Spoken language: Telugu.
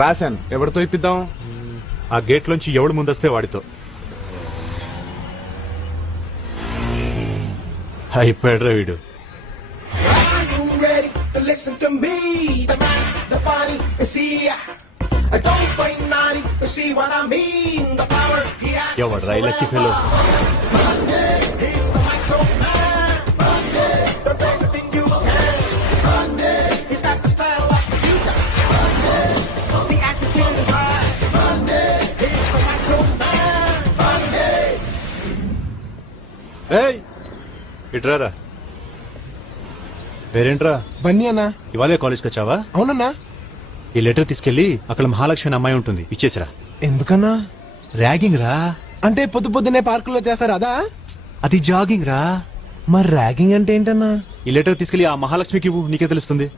రాశాను. ఎవరితో ఇప్పిద్దాం? ఆ గేట్ లోంచి ఎవడు ముందొస్తే వాడితో. అయిపోయాడ్రా వీడు. ఎవడు రైలకి ఫెలో. ఇట్రారా. పేరేంట్రా? బన్నీ అన్నా. ఇవాళే కాలేజ్కి వచ్చావా? అవునన్నా. ఈ లెటర్ తీసుకెళ్లి అక్కడ మహాలక్ష్మి అమ్మాయి ఉంటుంది, ఇచ్చేసిరా. ఎందుకన్నా? ర్యాగింగ్ రా. అంటే పొద్దున్నే పార్కులో చేస్తారు అదా? అది జాగింగ్ రా. మరి ర్యాగింగ్ అంటే ఏంటన్నా? ఈ లెటర్ తీసుకెళ్లి ఆ మహాలక్ష్మికి ఇవ్వు, నీకే తెలుస్తుంది.